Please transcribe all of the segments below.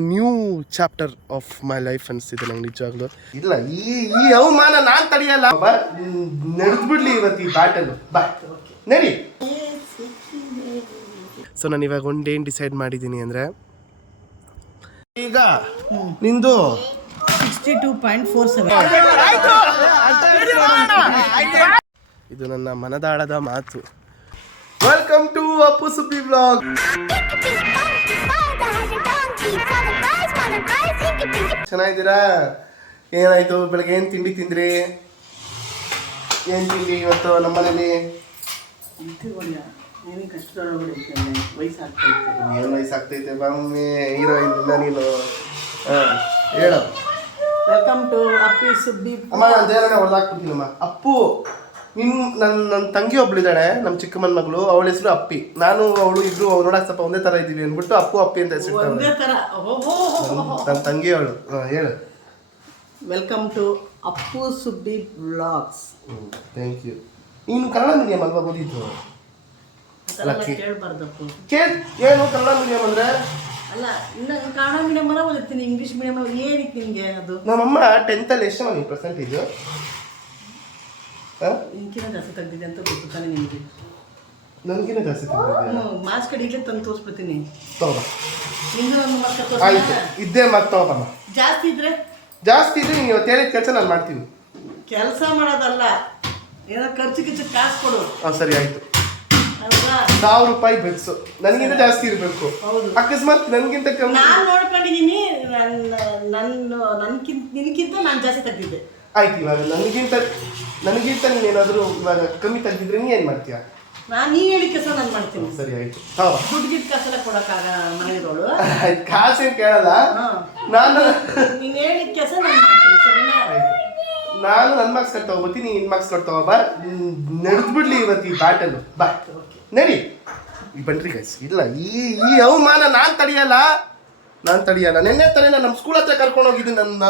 New chapter of my life ಅನಿಸ್ತಿದೆ ನಂಗೆ ನಿಜವಾಗ್ಲೂ. ಇಲ್ಲ ಈ ಅವಮಾನ ನಾನು ತಡೆಯಲ್ಲ. ನಡೆದ್ಬಿಡ್ಲಿ ಇವತ್ತು ಈ ಬ್ಯಾಟಲ್. ಬಾ ನಡಿ. ಸೊ ನಾನು ಇವಾಗ ಒಂದೇನು ಡಿಸೈಡ್ ಮಾಡಿದ್ದೀನಿ ಅಂದರೆ, ಈಗ ನಿಂದು 62.47. ಇದು ನನ್ನ ಮನದಾಳದ ಮಾತು. Welcome to Appu Subbi vlog. ಚೆನ್ನಾಗಿದ್ದೀರಾ? ಏನಾಯ್ತು ಬೆಳಗ್ಗೆ? ಏನು ತಿಂಡಿ ತಿಂದ್ರಿ? ಏನು ತಿಂಡಿ ಇವತ್ತು ನಮ್ಮನೇಲಿ? ಏನು ವಯಸ್ಸಾಗ್ತೈತೆ ಮಮ್ಮಿ? ಹೀರೋಯಿನ್ ನೀನು. ಹೇಳು. ವೆಲ್ಕಮ್ ಟು ಅಪ್ಪಿ ಸುಬ್ಬಿ. ಅಮ್ಮ ನಾನು ದೇವರನ್ನ ಹೊಡೆದಾಕ್ಬಿಡ್ತೀನಮ್ಮ. ಅಪ್ಪು ನನ್ನ ತಂಗಿ ಒಬ್ಳಿದ್ದಾಳೆ, ನಮ್ಮ ಚಿಕ್ಕಮ್ಮನ ಮಗಳು. ಅವಳ ಹೆಸರು ಅಪ್ಪಿ. ನಾನು ಅವಳು ಇಬ್ರು ನೋಡಕ್ ಸ್ವಲ್ಪ ಒಂದೇ ತರ ಇದೀವಿ ಅಂದ್ಬಿಟ್ಟು ಅಪ್ಪು ಅಪ್ಪಿ ಅಂತ ಹೆಸರು. ನನ್ನ ತಂಗಿ ಅವಳು. ಹೇಳು. Welcome to Appu Subbi vlogs. Thank you. ನೀನು ಕನ್ನಡ ಮೀಡಿಯಂ ಅಲ್ವಾ ಓದಿದ್ದು? ಕೇಳ್ಬಾರ್ದಪ್ಪು. ಏನು ಕನ್ನಡ ಮೀಡಿಯಂ ಅಂದ್ರೆ? ಅಲ್ಲ, ಕನ್ನಡ ಮೀಡಿಯಂ ಅಲ್ಲ ಓದಿರ್ತೀನಿ, ಇಂಗ್ಲೀಷ್ ಮೀಡಿಯಂ ಏನಿತ್ತು ನಿಮಗೆ? ಅದು ನಮ್ಮಮ್ಮ 10th ಅಲ್ಲಿ ಎಷ್ಟು ನೀವು ಪರ್ಸೆಂಟೇಜ್? ನಿನ್ಕಿನ ಜಾಸ್ತಿ ತೆಗ್ದಿದೆ ಅಂತ ಗೊತ್ತಾನೆ ನಿಮಗೆ? ನನಗಿನ ಜಾಸ್ತಿ ತೆಗ್ದಿದೆ. ಮಾರ್ಕ್ಸ್ ಕಡೆ ಈಗಲೇ ತಂದು ತೋರಿಸ್ಬಿಡ್ತೀನಿ. ತಗೋಬಾ. ನಿಂದು ಒಂದು ಮಾರ್ಕ್ಸ್ ಆಯ್ತು, ಇದ್ದೇ ಮಾತು ತಗೋಬಮ್ಮ. ಜಾಸ್ತಿ ಇದ್ರೆ ನೀನು ಇವತ್ತು ಹೇಳಿದ ಕೆಲಸ ನಾನು ಮಾಡ್ತೀನಿ. ಕೆಲಸ ಮಾಡೋದಲ್ಲ, ಏನೋ ಖರ್ಚು ಕಾಸು ಕೊಡು. ಸರಿ ಆಯ್ತು. ಅಲ್ವಾ? 1000 ರೂಪಾಯಿ ಬೆಕ್ಸು ನನಗಿಂತ ಜಾಸ್ತಿ ಇರಬೇಕು. ಅಕಸ್ಮಾತ್ ನನಗಿಂತ ಕಮ್ಮಿ. ನಾನು ನೋಡ್ಕೊಂಡಿದ್ದೀನಿ, ನಿನಗಿಂತ ನಾನು ಜಾಸ್ತಿ ತೆಗ್ದಿದ್ದೆ. ಆಯ್ತು, ಇವಾಗ ನನಗಿಂತ ನೀನೇನಾದರೂ ಇವಾಗ ಕಮ್ಮಿ ತೆಗ್ದಿದ್ರೆ ನೀ ಏನು ಮಾಡ್ತೀಯಾ? ನೀ ಹೇಳಿ ಕೆಲಸ ನಾನು ಮಾಡ್ತೀನಿ. ಸರಿ ಆಯ್ತು. ದುಡ್ಡಿಗೆ ಕಾಸೆಲ್ಲ ಕೊಡೋಕ್ಕಾಗ ಮನೆಯದವಳು. ಕಾಸೇನು ಕೇಳಲ್ಲ. ನಾನು ನೀನು ಹೇಳಿದ ಕೆಲಸ ನಾನು ಮಾಡ್ತೀನಿ. ಸರಿನಾ? ನಾನು ನನ್ನ ಮಾರ್ಕ್ಸ್ ಕಟ್ ತಗೋಬತ್ತೀನಿ, ನಿನ್ನ ಮಾರ್ಕ್ಸ್ ಕಟ್ ತಗೋಬಾ. ನಡೆದ್ಬಿಡ್ಲಿ ಇವತ್ತು ಈ ಬ್ಯಾಟಲ್. ಬಾ ನಡಿ. ಬನ್ರಿ ಗೈಸ್. ಇಲ್ಲ ಈ ಅವಮಾನ ನಾನು ತಡೆಯಲ್ಲ. ನಿನ್ನೆ ತಾನೇ ನಾನು ನಮ್ಮ ಸ್ಕೂಲ್ ಹತ್ರ ಕರ್ಕೊಂಡು ಹೋಗಿದ್ದೀನಿ. ನನ್ನ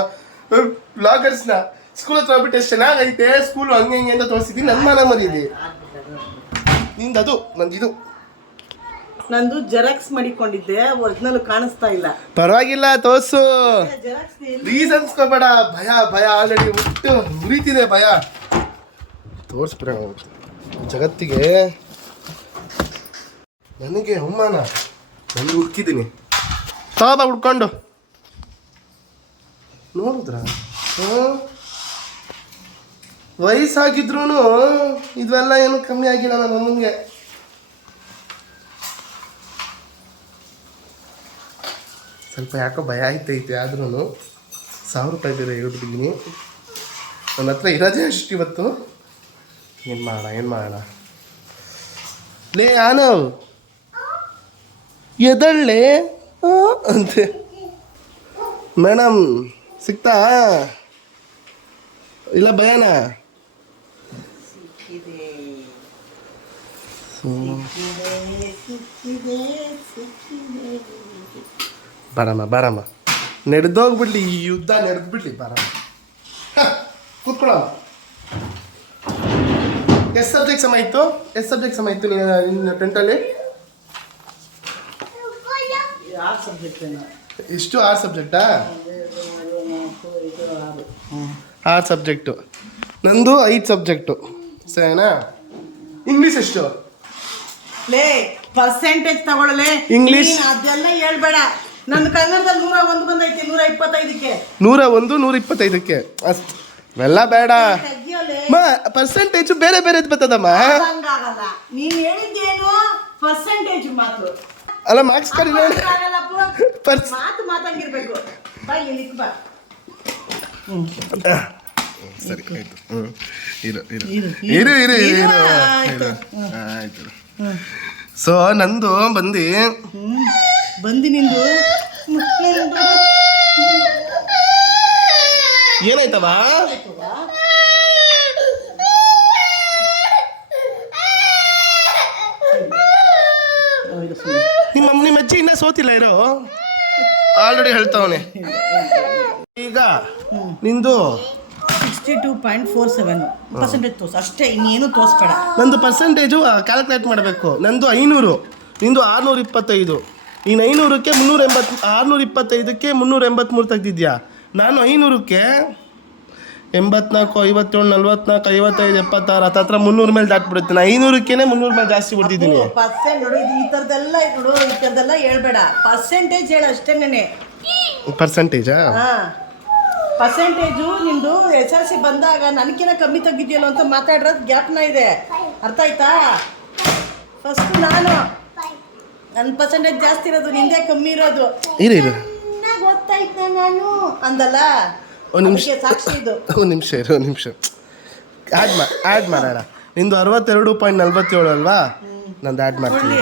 ಬ್ಲಾಗರ್ಸ್ನ ಸ್ಕೂಲ್ ಹತ್ರ ಹೋಗ್ಬಿಟ್ಟು ಎಷ್ಟು ಚೆನ್ನಾಗೈತೆ ಸ್ಕೂಲ್, ಹಂಗೆ ಹಿಂಗೆ ಅಂತ ತೋರಿಸಿದ್ದೀನಿ. ನನ್ನ ಮಾನ ಮರೀಲಿ. ನಿಂದು ನಂದಿದು. ನಂದು ಜೆರಾಕ್ಸ್ ಮಾಡಿಕೊಂಡಿದ್ದೆ, ಒರಿಜಿನಲ್ ಕಾಣಿಸ್ತಾ ಇಲ್ಲ. ಪರವಾಗಿಲ್ಲ, ತೋರ್ಸು. ಜೆರಾಕ್ಸ್ ರೀಸನ್ಸ್ ಕೊಬೇಡ. ಭಯ ಆಲ್ರೆಡಿ ಹುಟ್ಟು ಮುರಿತಿದೆ ಭಯ. ತೋರಿಸ್ಬಿಡ ಜಗತ್ತಿಗೆ. ನನಗೆ ಅವಮಾನ. ನಾನು ಹುಡ್ಕಿದ್ದೀನಿ. ತಗೋಬಾ ಹುಡ್ಕೊಂಡು. ನೋಡಿದ್ರ ವಯಸ್ಸಾಗಿದ್ರು ಇದೆಲ್ಲ ಏನು ಕಮ್ಮಿ ಆಗಿಲ್ಲ ನಮ್ಮ ಅಮ್ಮಂಗೆ. ಸ್ವಲ್ಪ ಯಾಕೋ ಭಯ ಆಯ್ತೈತೆ. ಆದ್ರೂ 1000 ರೂಪಾಯಿ ಬೇರೆ ಹೇಳ್ಬಿಟ್ಟಿದ್ದೀನಿ. ನನ್ನ ಹತ್ರ ಇರೋದೇ ಅಷ್ಟು ಇವತ್ತು. ಏನು ಮಾಡೋಣ ಲೇ ಆನವ್ ಎದಳ್ಳೆ ಅಂತೆ. ಮೇಡಮ್ ಸಿಗ್ತಾ ಇಲ್ಲ ಭಯನ? ಬಾರಮ್ಮ ನಡೆದೋಗ್ಬಿಡ್ಲಿ ಈ ಯುದ್ಧ, ನಡೆದ್ಬಿಡ್ಲಿ. ಬಾರಮ್ಮ ಕೂತ್ಕೊಳ್ಳ. ಎಷ್ಟು ಸಬ್ಜೆಕ್ಟ್ ಸಮ ಇತ್ತು ನಿನ್ನ 10th ಅಲ್ಲಿ? 6 ಸಬ್ಜೆಕ್ಟ್. ಎಷ್ಟು? 6 ಸಬ್ಜೆಕ್ಟಾ? 6 ಸಬ್ಜೆಕ್ಟು. ನಂದು 5 ಸಬ್ಜೆಕ್ಟು. ಸರಿನಾ? ಇಂಗ್ಲೀಷ್ ಎಷ್ಟು? ಲೇ ಪರ್ಸೆಂಟೇಜ್ ತಗೊಳ್ಳಲೆ. ಇಂಗ್ಲೀಷ್ ಅದೆಲ್ಲ ಹೇಳ್ಬೇಡ. ನನ್ನ ಕನ್ನಡದಲ್ಲಿ 101 ಬಂದೈತೆ, 125ಕ್ಕೆ. 101, 125ಕ್ಕೆ ಅಷ್ಟು ಎಲ್ಲ ಬೇಡ. ಪರ್ಸೆಂಟೇಜು ಬೇರೆ ಬರ್ತದಮ್ಮ. ಹಂಗಾಗಲ್ಲ. ನೀನು ಹೇಳಿದ್ದೇನು ಪರ್ಸೆಂಟೇಜ್ ಮಾತು ಅಲ್ಲ, ಮಾರ್ಕ್ಸ್ ಕಡಿಮೆ ಮಾತು ಮಾತಂಗಿರ್ಬೇಕು. ಬಾ ಇಲ್ಲಿಗೆ ಬಾ. ಸರಿ ಆಯ್ತು. ಆಯ್ತು. ಸೊ ನಂದು ಬಂದು ನಿಂದು ಏನಾಯ್ತವ? ನಿಮ್ಮ ಅಜ್ಜಿ ಇನ್ನ ಸೋತಿಲ್ಲ ಇರೋ, ಆಲ್ರೆಡಿ ಹೇಳ್ತಾವನೆ. ಈಗ ನಿಂದು 62.47% ತೋರ್ಸು ಅಷ್ಟೇ, ಇನ್ನೇನು ತೋರಿಸ್ಬೇಡ. ನಂದು ಪರ್ಸೆಂಟೇಜು ಕ್ಯಾಲ್ಕುಲೇಟ್ ಮಾಡಬೇಕು. ನಂದು 500, ನಿಂದು 625. ನೀನು 500ಕ್ಕೆ 625ಕ್ಕೆ 383 ತೆಗ್ದಿದ್ಯಾ. ನಾನು 500ಕ್ಕೆ 84, 57, 44, 55, 76 ಹತ್ತತ್ರ 300 ಮೇಲೆ ದಾಟ್ಬಿಡುತ್ತೆ. ನಾನು 500ಕ್ಕೆ 300 ಮೇಲೆ ಜಾಸ್ತಿ ಬಿಡ್ತಿದ್ದೀನಿ. ಪರ್ಸೆಂಟ್ ನೋಡು, ಈ ಥರದ್ದೆಲ್ಲ ನೋಡು, ಈ ಥರದ್ದೆಲ್ಲ ಹೇಳ್ಬೇಡ, ಪರ್ಸೆಂಟೇಜ್ ಹೇಳು ಅಷ್ಟೇನೆ. ಪರ್ಸೆಂಟೇಜಾ? ಹಾಂ, ಪರ್ಸೆಂಟೇಜು ನಿಂದು SLC ಬಂದಾಗ ನನಗಿನ್ನ ಕಮ್ಮಿ ತೆಗಿದ್ಯಲ್ಲ ಅಂತ ಮಾತಾಡಿರೋದು ಜ್ಞಾಪನ ಇದೆ, ಅರ್ಥ ಆಯ್ತಾ? ಫಸ್ಟ್ ನಾನು ನನ್ನ ಪರ್ಸೆಂಟೇಜ್ ಜಾಸ್ತಿ ಇರೋದು, ನಿಂದೇ ಕಮ್ಮಿ ಇರೋದು. ಇರು ಗೊತ್ತಾಯ್ತಾ ನಾನು ಅಂದಲ್ಲ, ಒಂದು ನಿಮಿಷ, ಸಾಕ್ಷಿ ಇದು. ಒಂದು ನಿಮಿಷ ಆ್ಯಡ್ ಮಾಡೋಣ. ನಿಂದು 62.47 ಅಲ್ವಾ? ನಂದು ಆ್ಯಡ್ ಮಾಡ್ತೀನಿ.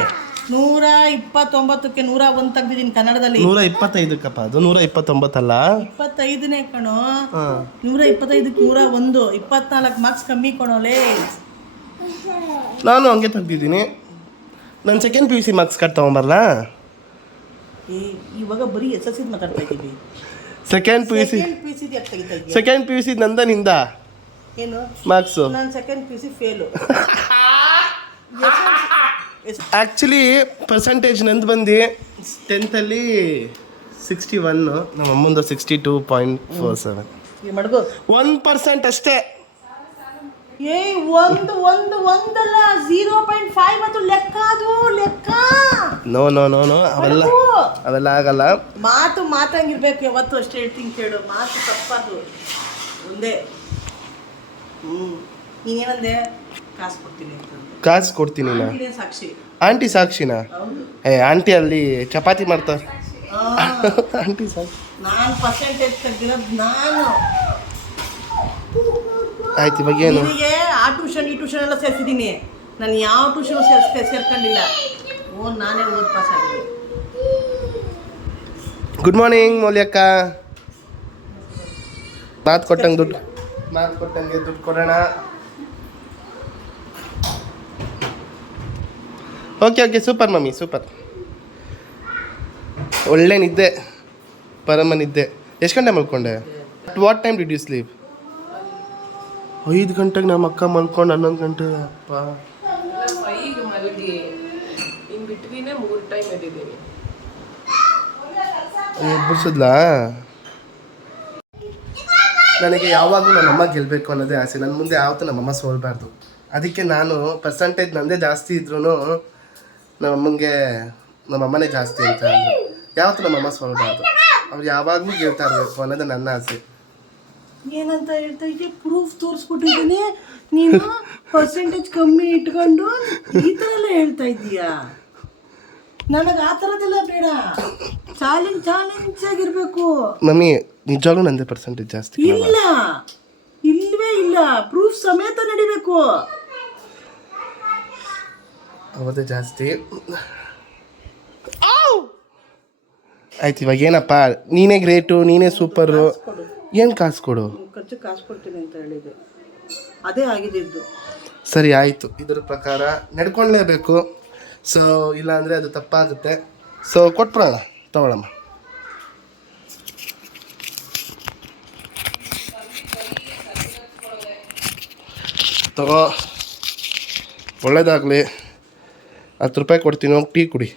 129ಕ್ಕೆ 101 ತೆಗ್ದಿದ್ದೀನಿ ಕನ್ನಡದಲ್ಲಿ. 125ಕ್ಕಪ್ಪ, ಅದು 129 ಅಲ್ಲ, 25ನೇ ಕಣೋ. 125ಕ್ಕೆ 101, 24 ಮಾರ್ಕ್ಸ್ ಕಮ್ಮಿ ಕಣೋಲೇ. ನಾನು ಹಂಗೆ ತೆಗ್ದಿದ್ದೀನಿ. ನಾನು ಸೆಕೆಂಡ್ PUC ಮಾರ್ಕ್ಸ್ ಕಾರ್ಡ್ ತೊಗೊಂಬರಲ್ಲ? ಇವಾಗ ಬರೀ SLC ಮಾತಾಡ್ತಾ ಇದ್ದೀವಿ. ಸೆಕೆಂಡ್ PUC ಸೆಕೆಂಡ್ PUC ನಂದ ನಿಂದ ಏನು ಮಾರ್ಕ್ಸು? ನಾನು second PUC fail. Actually percentage ನಂದು ಬಂದು 10th 61, ನಮ್ಮ ಅಮ್ಮಂದು 62.47. ಮಡ್ಗು 1% ಅಷ್ಟೇ. ಒಂದಲ್ಲ 0.5 ಅದು ಲೆಕ್ಕ, ಅದು ಲೆಕ್ಕ. ನೋ ಅವೆಲ್ಲ ಆಗಲ್ಲ. ಮಾತಂಗಿರ್ಬೇಕು ಯಾವತ್ತು, ಅಷ್ಟೇ ಹೇಳ್ತೀನಿ ಕೇಳು. ಮಾತು ತಪ್ಪದು ಒಂದೇ. ನೀನೇನಂದೆ? ಕಾಸು ಕೊಡ್ತೀನಿ ನಾ. ಸಾಕ್ಷಿ ಆಂಟಿ ಸಾಕ್ಷಿನಾ? ಆಂಟಿ ಅಲ್ಲಿ ಚಪಾತಿ ಮಾಡ್ತಾರೆ. ಆಂಟಿ ಸಾಕ್ಷಿ. ನಾನು ಪರ್ಸೆಂಟೇಜ್ ತೆಗ್ದಿರೋದು ನಾನು. ಆಯ್ತು, ಇವಾಗ ಏನು? ಆ ಟ್ಯೂಷನ್ ಈ ಟ್ಯೂಷನ್ ಎಲ್ಲ ಸೇರಿಸಿದ್ದೀನಿ. ನಾನು ಯಾವ ಟ್ಯೂಷನ್ ಸೇರ್ಕೊಂಡಿಲ್ಲ. ನಾನೇ ಓದ್ ಪಾಸ್ ಆಗಿದ್ದೀನಿ. ಗುಡ್ ಮಾರ್ನಿಂಗ್ ಮೌಲ್ಯಕ್ಕ. ಮಾತು ಕೊಟ್ಟಂಗೆ ದುಡ್ಡು ಕೊಡೋಣ. Okay super mummy, super. ಒಳ್ಳೆ ನಿದ್ದೆ, ಪರಮ ನಿದ್ದೆ. ಎಷ್ಟು ಗಂಟೆ ಮಲ್ಕೊಂಡೆ? What time did you sleep? 5 ಗಂಟೆಗೆ ನಮ್ಮ ಅಕ್ಕ ಮಲ್ಕೊಂಡು 11 ಗಂಟೆ. ಅಪ್ಪ, ಎಬ್ಬರ್ಸಿದ್ಲಾ? ನನಗೆ ಯಾವಾಗಲೂ ನಮ್ಮಮ್ಮ ಗೆಲ್ಲಬೇಕು ಅನ್ನೋದೇ ಆಸೆ. ನನ್ನ ಮುಂದೆ ಯಾವತ್ತೂ ನಮ್ಮಮ್ಮ ಸೋಲ್ಬಾರ್ದು. ಅದಕ್ಕೆ ನಾನು ಪರ್ಸೆಂಟೇಜ್ ನನ್ನದೇ ಜಾಸ್ತಿ ಇದ್ರೂ ನಮ್ಮಮ್ಮನೇ ಜಾಸ್ತಿ ಅಂತ ಅಂದರು. ಯಾವತ್ತೂ ನಮ್ಮಮ್ಮ ಸೋಲ್ಬಾರ್ದು, ಅವ್ರು ಯಾವಾಗಲೂ ಗೆಲ್ತಾ ಇರಬೇಕು ಅನ್ನೋದು ನನ್ನ ಆಸೆ. ಏನಂತ ಹೇಳ್ತಾ ಇದೆಯಾ? ಪ್ರೂಫ್ ತೋರಿಸ್ಬಿಟ್ಟಿದ್ದೀನಿ. ನೀನು ಪರ್ಸೆಂಟೇಜ್ ಕಮ್ಮಿ ಇಟ್ಕೊಂಡು ಈ ಥರ ಎಲ್ಲ ಹೇಳ್ತಾ ಇದೀಯಾ? ನನಗೆ ಆ ಥರದ್ದೆಲ್ಲ ಬೇಡ. ಚಾಲೆಂಜ್ ಆಗಿರ್ಬೇಕು. ಮಮ್ಮಿ, ನಿಜವಾಗ್ಲೂ ನಂದೇ ಪರ್ಸೆಂಟೇಜ್ ಜಾಸ್ತಿ ಇಲ್ವೇ ಇಲ್ಲ. ಪ್ರೂಫ್ ಸಮೇತ ನಡಿಬೇಕು. ಅವದೇ ಜಾಸ್ತಿ. ಆಯ್ತು, ಇವಾಗ ಏನಪ್ಪ, ನೀನೇ ಗ್ರೇಟು, ನೀನೇ ಸೂಪರು. ಏನು ಕಾಸು ಕೊಡು? ಖರ್ಚು ಕಾಸು ಕೊಡ್ತೀನಿ ಅಂತ ಹೇಳಿದೆ, ಅದೇ ಆಗಿದ್ದು. ಸರಿ ಆಯಿತು, ಇದರ ಪ್ರಕಾರ ನಡ್ಕೊಳ್ಳೇಬೇಕು. ಸೊ ಇಲ್ಲಾಂದರೆ ಅದು ತಪ್ಪಾಗುತ್ತೆ. ಸೊ ಕೊಟ್ಬಿಡೋಣ, ತಗೊಳಮ್ಮ. ತಗೋ, ಒಳ್ಳೇದಾಗಲಿ. 10 ರೂಪಾಯಿ ಕೊಡ್ತೀನಿ, ಹೋಗಿ ಟೀ ಕುಡಿ.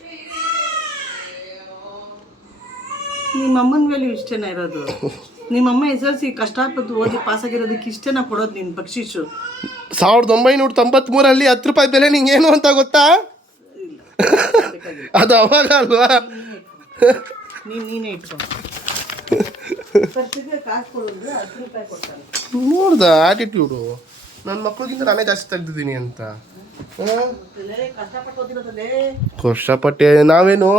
ನಿಮ್ಮಮ್ಮನ ಮೇಲೆ ಇಷ್ಟೇನ ಇರೋದು? ನಿಮ್ಮಮ್ಮ SLC ಕಷ್ಟಪಟ್ಟು ಓದಿ ಪಾಸಾಗಿರೋದಕ್ಕೆ ಇಷ್ಟೇನ ಕೊಡೋದು ನಿನ್ನ ಬಕ್ಷೀಸು? 1993 10 ರೂಪಾಯಿ ಬೆಲೆ ನಿಂಗೇನು ಅಂತ ಗೊತ್ತಾ? ಅದು ಅವಾಗ ಅಲ್ವಾ? ನೀನೇ ಇಟ್ಕೊ. ಕಾಸು ಕೊಡೋದ್ರೆ 10 ರೂಪಾಯಿ ಕೊಡ್ತಾನೆ. ನೋಡ್ದ ಆಟಿಟ್ಯೂಡು. ನನ್ನ ಮಕ್ಳಿಗಿಂತ ನಾನೇ ಜಾಸ್ತಿ ತೆಗ್ದಿದ್ದೀನಿ ಅಂತ. ಕಷ್ಟಪಟ್ಟೆ. ನಾವೇನು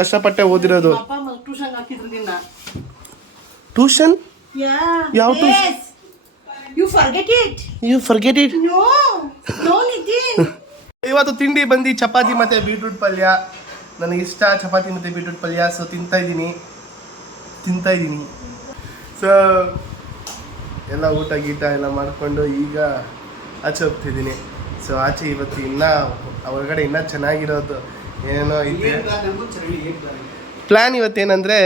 ಕಷ್ಟಪಟ್ಟೆ ಓದಿರೋದು. ಟ್ಯೂಷನ್? ಯಾವ tuition? You forget it? No, Nitin. ಇವತ್ತು ತಿಂಡಿ ಬಂದು ಚಪಾತಿ ಮತ್ತು ಬೀಟ್ರೂಟ್ ಪಲ್ಯ. ನನಗಿಷ್ಟ ಚಪಾತಿ ಮತ್ತು ಬೀಟ್ರೂಟ್ ಪಲ್ಯ. ಸೊ ತಿಂತಾ ಇದ್ದೀನಿ. ಸೊ ಎಲ್ಲ ಊಟ ಗೀಟ ಎಲ್ಲ ಮಾಡಿಕೊಂಡು ಈಗ ಆಚೆ ಹೋಗ್ತಿದ್ದೀನಿ. ಸೊ ಆಚೆ ಇವತ್ತು ಇನ್ನೂ ಹೊರಗಡೆ ಇನ್ನೂ ಚೆನ್ನಾಗಿರೋದು ಏನೋ ಇದೆ. ಪ್ಲ್ಯಾನ್ ಇವತ್ತೇನೆಂದರೆ,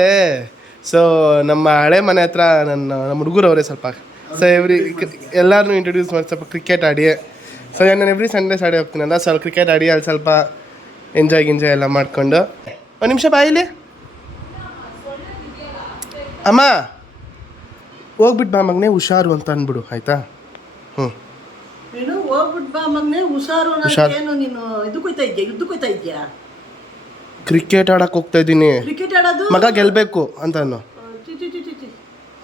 ಸೊ ನಮ್ಮ ಹಳೆ ಮನೆ ಹತ್ರ ನಮ್ಮ ಹುಡುಗರವರೇ ಸ್ವಲ್ಪ. ಸೊ ಎಲ್ಲರನ್ನೂ ಇಂಟ್ರೊಡ್ಯೂಸ್ ಮಾಡಿ ಸ್ವಲ್ಪ ಕ್ರಿಕೆಟ್ ಆಡಿ. ಸೊ ನಾನು ಎವ್ರಿ ಸಂಡೇ ಹೋಗ್ತೀನಲ್ಲ, ಸ್ವಲ್ಪ ಕ್ರಿಕೆಟ್ ಆಡಿ ಅಲ್ಲಿ ಸ್ವಲ್ಪ ಎಂಜಾಯ್ ಎಲ್ಲ ಮಾಡ್ಕೊಂಡು ಒಂದು ನಿಮಿಷ ಬಾಯಿಲಿ ಅಮ್ಮ ಹೋಗ್ಬಿಟ್ಟು ಬಾ ಮಗನೇ ಹುಷಾರು ಅಂತ ಅಂದ್ಬಿಡು ಆಯ್ತಾ. ನೀನು ಹೋಗ್ಬಿಟ್ಟು ಬಾ ಮಗನೇ ಹುಷಾರು. ಏನು ನೀನು ಇದಕ್ಕೆ ಹೋಯ್ತಾ ಇದ್ಯಾ, ಯುದ್ಧಕ್ಕೆ ಹೋಯ್ತಾ ಇದ್ಯಾ? ಕ್ರಿಕೆಟ್ ಆಡಕ್ಕೆ ಹೋಗ್ತಾ ಇದ್ದೀನಿ. ಕ್ರಿಕೆಟ್ ಆಡೋದು ಮಗ ಗೆಲ್ಲಬೇಕು ಅಂತ ಅನ್ನು.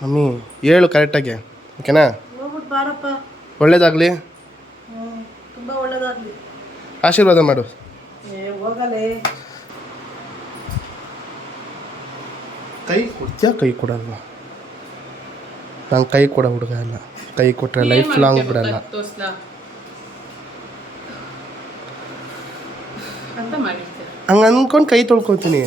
ಮಮ್ಮಿ ಹೇಳು ಕರೆಕ್ಟಾಗಿ, ಓಕೆನಾ? ಹೋಗ್ಬಿಟ್ಟು ಬಾರಪ್ಪ. ಒಳ್ಳೇದಾಗಲಿ, ತುಂಬ ಒಳ್ಳೇದಾಗಲಿ. ಆಶೀರ್ವಾದ ಮಾಡು. ಹೋಗಲೇ. ಕೈ ಕೊಡ್ತೀಯಾ? ಕೈ ಕೊಡಲ್ವ? ನಂಗೆ ಕೈ ಕೊಡೋ ಹುಡುಗ ಅಲ್ಲ. ಕೈ ಕೊಟ್ಟರೆ ಲೈಫ್ ಲಾಂಗ್ ಬಿಡಲ್ಲ. ಹಂಗೆ ಅಂದ್ಕೊಂಡು ಕೈ ತೊಳ್ಕೊತೀನಿ.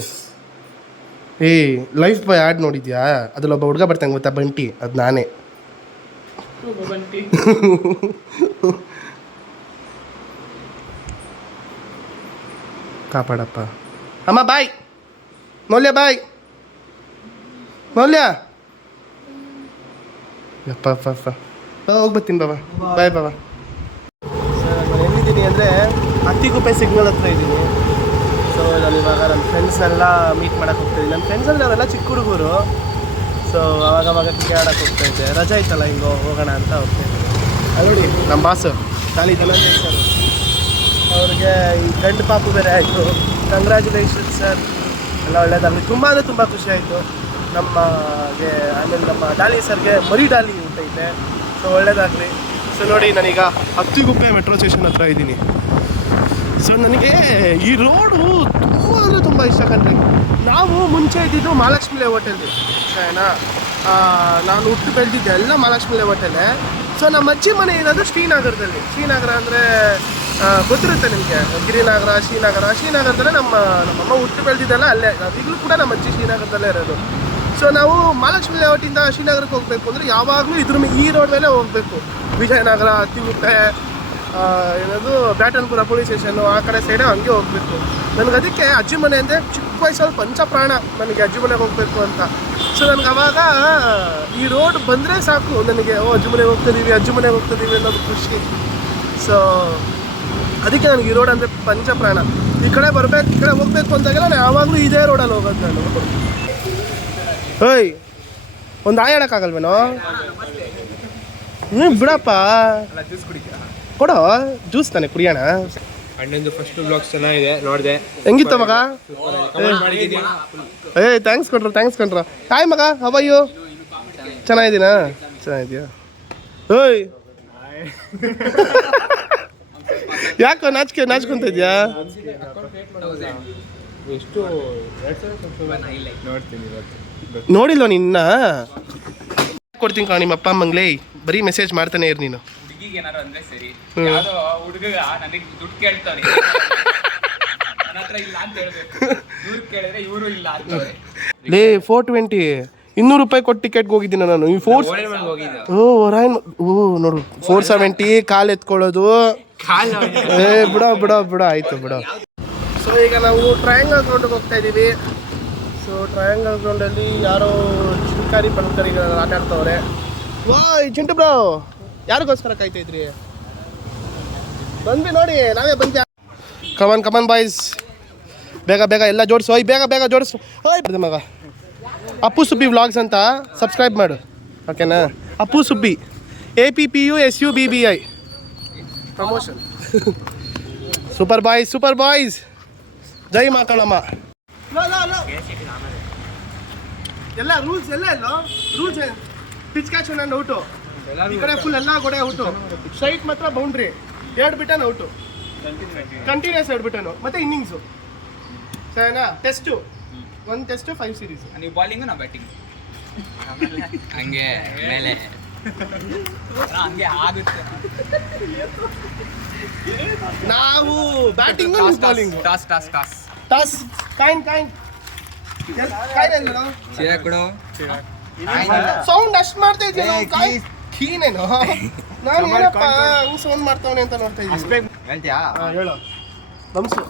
ಲೈಫ್ ಬಾಯ್ ಆಡ್ ನೋಡಿದ್ಯಾ? ಅದ್ರಲ್ಲಿ ಒಬ್ಬ ಹುಡುಗ ಬರ್ತಾನೆ ಗೊತ್ತಾ, ಬಂಟಿ, ಅದು ನಾನೇ. ಕಾಪಾಡಪ್ಪ. ಅಮ್ಮ ಬಾಯ್. ಮೌಲ್ಯ ಬಾಯ್. ಮೌಲ್ಯ ಯಪ್ಪ ಹೋಗಿ ಬರ್ತೀನಿ ಬಾಬಾ. ಬಾಯ್ ಬಾಬಾ. ಸರ್ ನಾನು ಎಲ್ಲಿದ್ದೀನಿ ಅಂದರೆ ಅತ್ತಿಗುಪ್ಪೆ ಸಿಗ್ನಲ್ ಹತ್ರ ಇದ್ದೀನಿ. ಸೊ ನಾನು ಇವಾಗ ನನ್ನ ಫ್ರೆಂಡ್ಸ್ನೆಲ್ಲ ಮೀಟ್ ಮಾಡೋಕ್ಕೆ ಹೋಗ್ತಾಯಿದ್ದೀನಿ. ನನ್ನ ಫ್ರೆಂಡ್ಸ್ ಅಂದರೆ ಅವರೆಲ್ಲ ಚಿಕ್ಕ ಹುಡುಗರು. ಸೊ ಅವಾಗ ಕ್ರಿಕೆಟ್ ಆಡೋಕ್ಕೆ ಹೋಗ್ತಾಯಿದ್ದೆ. ರಜೆ ಆಯ್ತಲ್ಲ, ಹಿಂಗೆ ಹೋಗೋಣ ಅಂತ ಹೋಗ್ತಾಯಿದ್ದೆ. ನೋಡಿ ನಮ್ಮ ಬಾಸು ಖಾಲಿ ಧನಂಜಯ್ ಸರ್, ಅವ್ರಿಗೆ ಈ ಗಂಡು ಪಾಪು ಬೇರೆ ಆಯಿತು. ಕಂಗ್ರ್ಯಾಚುಲೇಷನ್ ಸರ್, ಎಲ್ಲ ಒಳ್ಳೇದಾಗಲಿ. ತುಂಬ ಅಂದರೆ ತುಂಬ ಖುಷಿ ಆಯಿತು. ನಮಗೆ ಆಮೇಲೆ ನಮ್ಮ ಡಾಲಿ ಸರ್ಗೆ ಮರಿ ಡಾಲಿ ಹುಟ್ಟೈತೆ. ಸೊ ಒಳ್ಳೇದಾಗಲಿ. ಸೊ ನೋಡಿ ನಾನೀಗ ಅತ್ತಿಗುಪ್ಪೆ ಮೆಟ್ರೋ ಸ್ಟೇಷನ್ ಹತ್ರ ಇದ್ದೀನಿ. ಸೊ ನನಗೆ ಈ ರೋಡು ತುಂಬ ಅಂದರೆ ತುಂಬ ಇಷ್ಟ ಕಣ್ರಿ. ನಾವು ಮುಂಚೆ ಇದ್ದಿದ್ದು ಮಹಾಲಕ್ಷ್ಮಿ ಲೇಔಟಲ್ಲಿ, ಸರಿನಾ? ನಾನು ಹುಟ್ಟು ಬೆಳೆದಿದ್ದೆ ಎಲ್ಲ ಮಹಾಲಕ್ಷ್ಮಿ ಲೇಔಟಲ್ಲೇ. ಸೊ ನಮ್ಮ ಅಜ್ಜಿ ಮನೆ ಇರೋದು ಶ್ರೀನಗರದಲ್ಲಿ. ಶ್ರೀನಗರ ಅಂದರೆ ಗೊತ್ತಿರುತ್ತೆ ನಿಮಗೆ, ಗಿರಿನಗರ, ಶ್ರೀನಗರದಲ್ಲೇ ನಮ್ಮಮ್ಮ ಹುಟ್ಟು ಬೆಳೆದಿದ್ದೆಲ್ಲ ಅಲ್ಲೇ. ಈಗಲೂ ಕೂಡ ನಮ್ಮ ಅಜ್ಜಿ ಶ್ರೀನಗರದಲ್ಲೇ ಇರೋದು. ಸೊ ನಾವು ಮಹಾಲಕ್ಷ್ಮಿ ಲೇಔಟಿಂದ ಶ್ರೀನಗರಕ್ಕೆ ಹೋಗಬೇಕು ಅಂದರೆ ಯಾವಾಗಲೂ ಈ ರೋಡ್ ಮೇಲೆ ಹೋಗಬೇಕು. ವಿಜಯನಗರ, ಅತ್ತಿಗುಪ್ಪೆ, ಏನದು ಬ್ಯಾಟನ್ಪುರ ಪೊಲೀಸ್ ಸ್ಟೇಷನ್ನು, ಆ ಕಡೆ ಸೈಡೆ ಹಂಗೆ ಹೋಗಬೇಕು. ನನಗೆ ಅದಕ್ಕೆ ಅಜ್ಜಿ ಮನೆ ಅಂದರೆ ಚಿಕ್ಕ ವಯಸ್ಸಲ್ಲಿ ಪಂಚಪ್ರಾಣ ನನಗೆ ಅಜ್ಜಿ ಮನೆಗೆ ಹೋಗಬೇಕು ಅಂತ. ಸೊ ನನಗೆ ಅವಾಗ ಈ ರೋಡ್ ಬಂದರೆ ಸಾಕು ನನಗೆ, ಅಜ್ಜಿ ಮನೆಗೆ ಹೋಗ್ತಿದ್ದೀವಿ ಅನ್ನೋದು ಖುಷಿ. ಸೊ ಅದಕ್ಕೆ ನನಗೆ ಈ ರೋಡ್ ಅಂದರೆ ಪಂಚಪ್ರಾಣ. ಈ ಕಡೆ ಹೋಗಬೇಕು ಅಂತಾಗೆಲ್ಲ ನಾನು ಯಾವಾಗಲೂ ಇದೇ ರೋಡಲ್ಲಿ ಹೋಗೋದು ನಾನು. ಓಯ್ ಒಂದು ಆಯ್ ಹೇಳೋಕ್ಕಾಗಲ್ವೇನೋ? ಬಿಡಪ್ಪ, ಕೊಡೋ ಜ್ಯೂಸ್ ತಾನೆ ಕುಡಿಯೋಣ. ಅಣ್ಣಂದು ಫಸ್ಟ್ ಬ್ಲಾಗ್ಸ್ ಚೆನ್ನಾಗಿದೆ, ನೋಡಿದೆ. ಹೆಂಗಿತ್ತ ಮಗ? ಥ್ಯಾಂಕ್ಸ್ ಕೊಟ್ರ. ಹಾಯ್ ಮಗ, ಹೌ ಆರ್ ಯು? ಚೆನ್ನಾಗಿದ್ದೀಯಾ? ಓಯ್ ಯಾಕೋ ನಾಚ್ಕೊಂತ ಇದೆಯಾ? ನೋಡಿಲ್ವ ನಿನ್ನ? ಕೊಡ್ತೀನಿ ಕಣ ನಿಮ್ಮ ಅಪ್ಪ ಅಮ್ಮಂಗ್ಲೇ. ಬರೀ ಮೆಸೇಜ್ ಮಾಡ್ತಾನೆ ಇರು ನೀನು. ಲೇ 420 200 ಕೊಟ್ಟು ಟಿಕೆಟ್ಗೆ ಹೋಗಿದ್ದೀನಿ ನಾನು. ಈ ನೋಡು 470 ಕಾಲು ಎತ್ಕೊಳ್ಳೋದು. ಬಿಡ ಆಯ್ತು ಬಿಡ. ಸೊ ಈಗ ನಾವು ಟ್ರಯಾಂಗಲ್ ಗ್ರೌಂಡ್ಗೆ ಹೋಗ್ತಾ ಇದ್ದೀವಿ. ಸೊ ಟ್ರಯಾಂಗಲ್ ಗ್ರೌಂಡಲ್ಲಿ ಯಾರೋ ಶಿಕಾರಿ ಆಟ ಆಡ್ತವ್ರೆ. ಚಿಂಟು ಬ್ರೋ, ಯಾರಿಗೋಸ್ಕರ ಕಾಯ್ತಾ ಇದ್ರಿ? ಬಂದ್ವಿ ನೋಡಿ, ನಾವೇ ಬಂದ್ವಿ. ಕಮನ್ ಬಾಯ್ಸ್, ಬೇಗ ಎಲ್ಲ ಜೋಡಿಸು. ಬೇಗ ಜೋಡಿಸು. ಮಗ ಅಪ್ಪು ಸುಬ್ಬಿ ವ್ಲಾಗ್ಸ್ ಅಂತ ಸಬ್ಸ್ಕ್ರೈಬ್ ಮಾಡು, ಓಕೆನಾ? Appu Subbi, APPUSUBBI promotion. Super boys, ಜೈ ಮಾಕಳಮ್ಮ. ಎಲ್ಲ ರೂಲ್ಸ್ ಎಲ್ಲ ಪಿಚ್ ಕ್ಯಾಚ್ ನಾನು ಔಟು. ಈ ಕಡೆ ಫುಲ್ ಎಲ್ಲ ಗೋಡೆ ಔಟು. ಸ್ಟ್ರೈಟ್ ಮಾತ್ರ ಬೌಂಡ್ರಿ. 2 ಬಿಟನ್ ಔಟು, ಕಂಟಿನ್ಯೂಸ್ 2 ಬಿಟನು, ಮತ್ತೆ ಇನ್ನಿಂಗ್ಸು. ಸರಿನಾ? Test 1 test 5 series. ನೀವು ಬಾಲಿಂಗು ನಾ ಬ್ಯಾಟಿಂಗ್ ಹಂಗೆ ಮೇಲೆ ಹಂಗೆ ಆಗುತ್ತೆ. ನಾವು batting bowling. Toss coin sound ಅಷ್ಟು ಮಾಡ್ತಾ ಇದ್ದೀನಿ. ಕೀನೇನು ನಾನು ಏನಪ್ಪ ಹಂಗೆ ಸೌಂಡ್ ಮಾಡ್ತಾವನೆ ಅಂತ ನೋಡ್ತಾ ಇದ್ದೀನಿ. ಹೇಳು ಬಂಸು.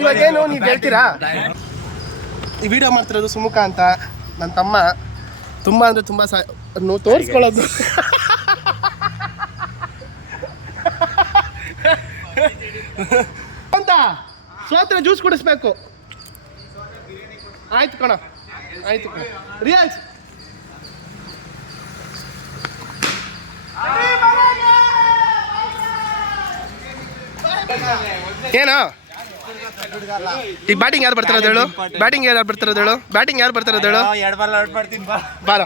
ಇವಾಗೇನು ನೀವು ಹೇಳ್ತೀರಾ? ಈ ವಿಡಿಯೋ ಮಾಡ್ತಿರೋದು ಸುಮುಖ ಅಂತ, ನನ್ನ ತಮ್ಮ. ತುಂಬ ಅಂದರೆ ತುಂಬ ತೋರಿಸ್ಕೊಳ್ಳೋದು. ಅಂತ ಸೋತ್ರೆ ಜ್ಯೂಸ್ ಕುಡಿಸ್ಬೇಕು. ಆಯ್ತು ಕಣ, ಆಯ್ತು ಕಣ. ರಿಯಾಲ್ಸ್ ಏನು ಈಗ ಬ್ಯಾಟಿಂಗ್ ಯಾರು ಬರ್ತಾರೋದು ಹೇಳು? ಬ್ಯಾಟಿಂಗ್ ಯಾರು ಬರ್ತಾರೋದು ಹೇಳು? ಬ್ಯಾಟಿಂಗ್ ಯಾರು ಬರ್ತಾರೋದು ಹೇಳು? ಬಾರ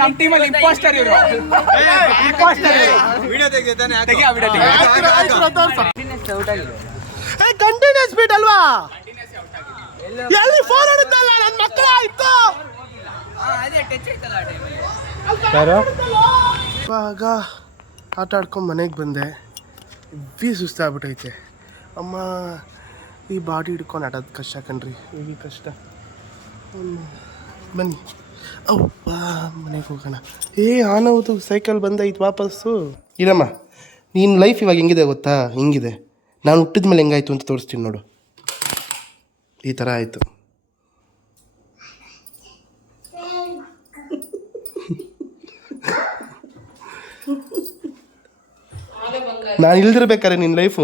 ನಮ್ಮ ಟೀಮಲ್ಲಿ ಇಂಪೋಸ್ಟರ್ ಇವರು. ಕಂಟಿನ್ಯೂಸ್ ಬೀಟ್ ಅಲ್ವಾ? ಎಲ್ಲಿ ಫೋನ್ ಹೊಡುತ್ತಲ್ಲ ನನ್ನ ಮಕ್ಕಳ ಆಯ್ತು. ಇವಾಗ ಆಟ ಆಡ್ಕೊಂಡು ಮನೆಗೆ ಬಂದೆ. ಹೆವಿ ಸುಸ್ತಾಗ್ಬಿಟ್ಟೈತೆ. ಅಮ್ಮ ಈ ಬಾಡಿ ಹಿಡ್ಕೊಂಡು ಆಟೋದು ಕಷ್ಟ ಕಣ್ರಿ, ಹೆವಿ ಕಷ್ಟ. ಬನ್ನಿ ಅವ್ವ ಮನೆಗೆ ಹೋಗೋಣ. ಆನೌದು ಸೈಕಲ್ ಬಂದೈತೆ ವಾಪಸ್ಸು. ಇರಮ್ಮ, ನಿನ್ನ ಲೈಫ್ ಇವಾಗ ಹೆಂಗಿದೆ ಗೊತ್ತಾ? ಹಿಂಗಿದೆ. ನಾನು ಹುಟ್ಟಿದ ಮೇಲೆ ಹೆಂಗಾಯ್ತು ಅಂತ ತೋರಿಸ್ತೀನಿ ನೋಡು. ಈ ಥರ ಆಯಿತು. ನಾನು ಇಲ್ದಿರ್ಬೇಕಾದ್ರೆ ನಿನ್ನ ಲೈಫು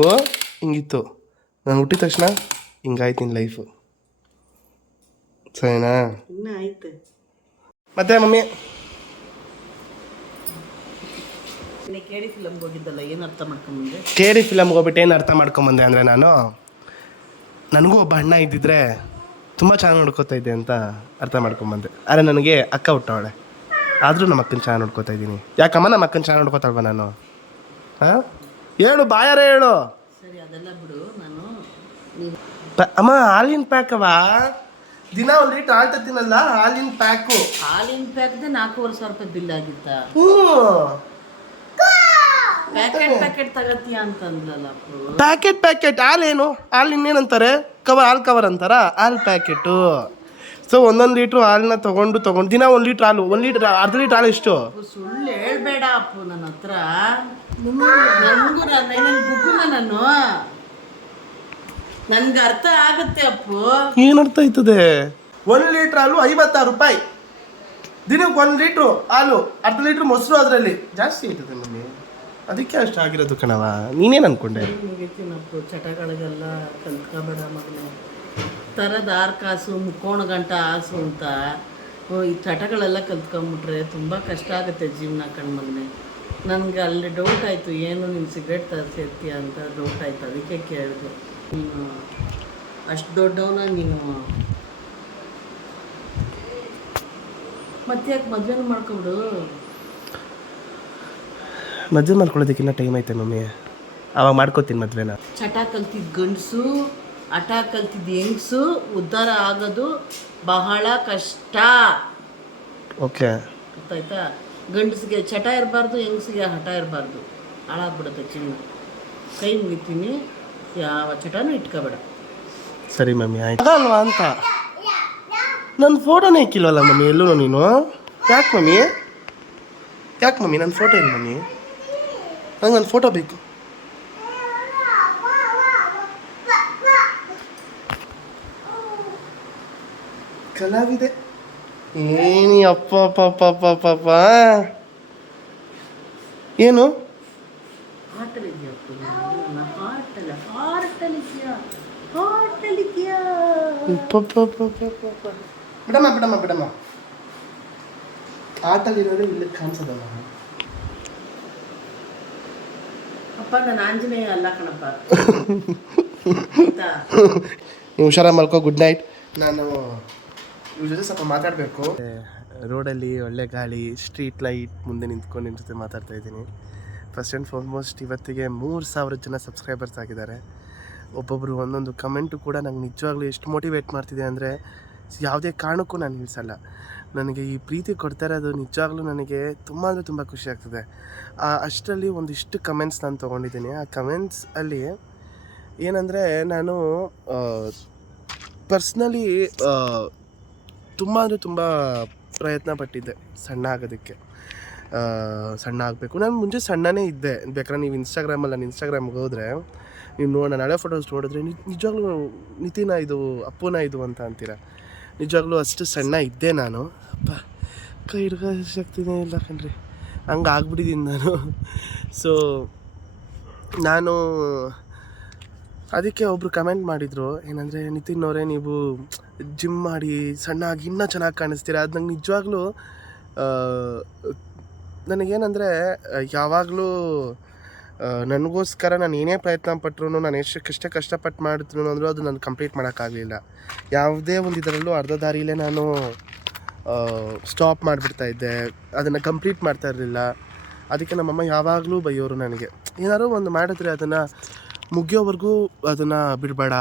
ಹಿಂಗಿತ್ತು. ನಾನು ಹುಟ್ಟಿದ ತಕ್ಷಣ ಹಿಂಗಾಯ್ತು ನಿನ್ನ ಲೈಫು. ಸರಿನಾ? ಮತ್ತೆ ಮಮ್ಮಿ ಕೇಳಿ ಫಿಲಮ್ಗೆ ಹೋಗಿದ್ದಲ್ಲ, ಏನು ಅರ್ಥ ಮಾಡ್ಕೊಂಬಂದೆ? ಕೇರಿ ಫಿಲಮ್ಗೆ ಹೋಗ್ಬಿಟ್ಟು ಏನು ಅರ್ಥ ಮಾಡ್ಕೊಂಬಂದೆ ಅಂದರೆ, ನನಗೂ ಒಬ್ಬ ಅಣ್ಣ ಇದ್ದಿದ್ರೆ ತುಂಬ ಚೆನ್ನಾಗಿ ನೋಡ್ಕೋತಾ ಇದ್ದೆ ಅಂತ ಅರ್ಥ ಮಾಡ್ಕೊಂಬಂದೆ. ಆದರೆ ನನಗೆ ಅಕ್ಕ ಹುಟ್ಟವಳೆ, ಆದರೂ ನಮ್ಮ ಅಕ್ಕನ ಚೆನ್ನಾಗಿ ನೋಡ್ಕೋತಾ ಇದ್ದೀನಿ. ಯಾಕಮ್ಮ ನಮ್ಮ ಅಕ್ಕನ ಚೆನ್ನಾಗಿ ನೋಡ್ಕೋತಾಳ್ವ ನಾನು? ಹಾಂ ಹೇಳು, ಬಾಯಾರೆ ಹೇಳು. ಸರಿ ಅದೆಲ್ಲ ಬಿಡು. ನಾನು ಅಮ್ಮ ಹಾಲಿನ ಪ್ಯಾಕವ ದಿನ 1 ಲೀಟ್ರ್ ಹಾಲು ತತ್ತೀನಲ್ಲ, ಹಾಲಿನ ಪ್ಯಾಕು. ಹಾಲಿನ ಪ್ಯಾಕ್ದೆ 4,500 ರೂಪಾಯಿ ಬಿಲ್ ಆಗಿತ್ತ. ಹ್ಞೂ ಪ್ಯಾಕೆಟ್ ತಗತ್ತೀಯ ಅಂತಂದ್ಲಲ್ಲ. ಪ್ಯಾಕೆಟ್ ಹಾಲೇನು? ಹಾಲು ಇನ್ನೇನಂತಾರೆ? ಹಾಲು ಕವರ್ ಅಂತಾರ? ಹಾಲು ಪ್ಯಾಕೆಟು. ಸೊ 1 ಲೀಟ್ರ್ ಹಾಲನ್ನ ತೊಗೊಂಡು ದಿನ 1 ಲೀಟ್ರ್ ಹಾಲು, 1 ಲೀಟ್ರ್ ಅರ್ಧ ಲೀಟ್ರ್ ಹಾಲು ಎಷ್ಟು? ಸುಳ್ಳು ಹೇಳ್ಬೇಡ ಅಪ್ಪು ನನ್ನ ಹತ್ರ. ಬುಕ್ಕುನ ನನ್ಗೆ ಅರ್ಥ ಆಗುತ್ತೆ ಅಪ್ಪು. ಏನು ಅರ್ಥ ಆಯ್ತದೆ? 1 ಲೀಟ್ರ್ ಹಾಲು 56 ರೂಪಾಯಿ. ದಿನಕ್ಕೆ 1 ಲೀಟ್ರು ಹಾಲು, ಅರ್ಧ ಲೀಟ್ರ್ ಮೊಸರು ಅದರಲ್ಲಿ ಜಾಸ್ತಿ ಆಯ್ತದೆ ಮಮ್ಮಿ. ಅದಕ್ಕೆ ಅಷ್ಟು ಆಗಿರೋದು ಕಣವ. ನೀನೇನು ಅನ್ಕೊಂಡೆ? ಮುಗಿತೀನಪ್ಪು, ಚಟಗಳಿಗೆಲ್ಲ ಕಲ್ತ್ಕೊಬೇಡ ಮಗನೇ. ತರದ 6 ಕಾಸು ಮುಕ್ಕೋಣ ಗಂಟ ಆಸು ಅಂತ ಈ ಚಟಗಳೆಲ್ಲ ಕಲ್ತ್ಕೊಂಬಿಟ್ರೆ ತುಂಬ ಕಷ್ಟ ಆಗುತ್ತೆ ಜೀವನ ಕಣ್ಮಗನೆ. ನನಗೆ ಅಲ್ಲಿ ಡೌಟ್ ಆಯಿತು, ಏನು ನೀನು ಸಿಗರೇಟ್ ಸೇರ್ತೀಯ ಅಂತ ಡೌಟ್ ಆಯಿತು. ಅದಕ್ಕೆ ಕೇಳಿದೆ. ನೀನು ಅಷ್ಟು ದೊಡ್ಡವನ ನೀನು, ಮತ್ತೆ ಯಾಕೆ ಮದುವೆನೂ ಮಾಡ್ಕೊಬಿಡು. ಮದುವೆ ಮಾಡ್ಕೊಳ್ಳೋದಕ್ಕಿನ್ನ ಟೈಮ್ ಐತೆ ಮಮ್ಮಿ, ಅವಾಗ ಮಾಡ್ಕೋತೀನಿ ಮದುವೆನ. ಚಟ ಕಲ್ತಿದ್ದ ಗಂಡಸು, ಹಠ ಕಲ್ತಿದ್ದ ಹೆಂಗಸು ಉದ್ಧಾರ ಆಗೋದು ಬಹಳ ಕಷ್ಟ. ಓಕೆ, ಗೊತ್ತಾಯ್ತಾ? ಗಂಡಸಿಗೆ ಚಟ ಇರಬಾರ್ದು, ಹೆಂಗಸಿಗೆ ಹಠ ಇರಬಾರ್ದು. ಹಾಳಾಗ್ಬಿಡುತ್ತೆ ಜೀವನ. ಕೈ ಮುಗಿತೀನಿ, ಯಾವ ಚಟನೂ ಇಟ್ಕೋಬೇಡ. ಸರಿ ಮಮ್ಮಿ ಆಯ್ತು ಅಲ್ವಾ ಅಂತ. ನನ್ನ ಫೋಟೋನೇ ಇಕ್ಕಿಲ್ವಲ್ಲ ಮಮ್ಮಿ ಎಲ್ಲೂ ನೀನು? ಯಾಕೆ ಮಮ್ಮಿ ನನ್ನ ಫೋಟೋ ಇಲ್ಲ ಮಮ್ಮಿ? ನಂಗೆ ನನ್ನ ಫೋಟೋ ಬೇಕು. ಕಲಾವಿದೆ ಏನಿ ಅಪ್ಪ ಅಪ್ಪ ಏನು ಬಿಡಮ್ಮ ಆಟಲ್ಲಿರೋದೇ ಇಲ್ಲಿ ಕಾಣಿಸೋದಲ್ಲ. ಅಪ್ಪ ನಾನು ಆಂಜನೇಯ ಅಲ್ಲ ಕಣಪ್ಪ. ನೀವು ಹುಷಾರ ಮಲ್ಕೋ. Good night. ನಾನು ಇವ್ರ ಜೊತೆ ಸ್ವಲ್ಪ ಮಾತಾಡಬೇಕು. ರೋಡಲ್ಲಿ ಒಳ್ಳೆ ಗಾಳಿ, ಸ್ಟ್ರೀಟ್ ಲೈಟ್ ಮುಂದೆ ನಿಂತ್ಕೊಂಡು ನಿಮ್ಮ ಜೊತೆ ಮಾತಾಡ್ತಾ ಇದ್ದೀನಿ. ಫಸ್ಟ್ ಆ್ಯಂಡ್ ಫಾರ್ಮೋಸ್ಟ್ ಇವತ್ತಿಗೆ 3,000 ಜನ ಸಬ್ಸ್ಕ್ರೈಬರ್ಸ್ ಆಗಿದ್ದಾರೆ. ಒಬ್ಬೊಬ್ಬರು ಒಂದೊಂದು ಕಮೆಂಟು ಕೂಡ ನಂಗೆ ನಿಜವಾಗ್ಲೂ ಎಷ್ಟು ಮೋಟಿವೇಟ್ ಮಾಡ್ತಿದೆ ಅಂದರೆ ಯಾವುದೇ ಕಾರಣಕ್ಕೂ ನಾನು ನಿಲ್ಲಿಸಲ್ಲ. ನನಗೆ ಈ ಪ್ರೀತಿ ಕೊಡ್ತಾ ಇರೋದು ನಿಜವಾಗ್ಲೂ ನನಗೆ ತುಂಬ ಅಂದರೆ ತುಂಬ ಖುಷಿ ಆಗ್ತದೆ. ಅಷ್ಟರಲ್ಲಿ ಒಂದಿಷ್ಟು ಕಮೆಂಟ್ಸ್ ನಾನು ತೊಗೊಂಡಿದ್ದೀನಿ. ಆ ಕಮೆಂಟ್ಸ್ ಅಲ್ಲಿ ಏನಂದರೆ, ನಾನು ಪರ್ಸ್ನಲಿ ತುಂಬ ಅಂದರೆ ತುಂಬ ಪ್ರಯತ್ನ ಪಟ್ಟಿದ್ದೆ ಸಣ್ಣ ಆಗೋದಕ್ಕೆ. ಸಣ್ಣ ಆಗಬೇಕು. ನಾನು ಮುಂಚೆ ಸಣ್ಣನೇ ಇದ್ದೆ. ಬೇಕಾದ್ರೆ ನೀವು ಇನ್ಸ್ಟಾಗ್ರಾಮಲ್ಲಿ ನಾನು ಇನ್ಸ್ಟಾಗ್ರಾಮ್ಗೆ ಹೋದರೆ ನೀವು ನಾನು ಹಳೆ ಫೋಟೋಸ್ ನೋಡಿದ್ರೆ ನಿಜವಾಗ್ಲೂ ನಿತಿನ ಇದು ಅಪ್ಪುನ ಇದು ಅಂತ ಅಂತೀರ. ನಿಜವಾಗ್ಲೂ ಅಷ್ಟು ಸಣ್ಣ ಇದ್ದೆ ನಾನು. ಅಪ್ಪ ಕೈ ಹಿಡ್ಕೋ ಶಕ್ತಿನೇ ಇಲ್ಲ ಕಣ್ರಿ, ಹಂಗೆ ಆಗ್ಬಿಟ್ಟಿದ್ದೀನಿ ನಾನು. ಸೊ ನಾನು ಅದಕ್ಕೆ ಒಬ್ಬರು ಕಮೆಂಟ್ ಮಾಡಿದರು ಏನಂದರೆ, ನಿತಿನ್ ಅವರೇ ನೀವು ಜಿಮ್ ಮಾಡಿ ಸಣ್ಣಾಗಿ ಇನ್ನೂ ಚೆನ್ನಾಗಿ ಕಾಣಿಸ್ತೀರ. ಅದು ನಂಗೆ ನಿಜವಾಗ್ಲೂ ನನಗೇನಂದರೆ ಯಾವಾಗಲೂ ನನಗೋಸ್ಕರ ನಾನು ಏನೇ ಪ್ರಯತ್ನ ಪಟ್ಟರು, ನಾನು ಎಷ್ಟೇ ಕಷ್ಟಪಟ್ಟು ಮಾಡಿದ್ರು ಅಂದರೂ ಅದು ನಾನು ಕಂಪ್ಲೀಟ್ ಮಾಡೋಕ್ಕಾಗಲಿಲ್ಲ. ಯಾವುದೇ ಒಂದು ಇದರಲ್ಲೂ ಅರ್ಧ ದಾರಿಲೇ ನಾನು ಸ್ಟಾಪ್ ಮಾಡಿಬಿಡ್ತಾಯಿದ್ದೆ, ಅದನ್ನು ಕಂಪ್ಲೀಟ್ ಮಾಡ್ತಾ ಇರಲಿಲ್ಲ. ಅದಕ್ಕೆ ನಮ್ಮಮ್ಮ ಯಾವಾಗಲೂ ಬೈಯೋರು ನನಗೆ, ಏನಾದ್ರು ಒಂದು ಮಾಡಿದ್ರೆ ಅದನ್ನು ಮುಗಿಯೋವರೆಗೂ ಅದನ್ನು ಬಿಡಬೇಡ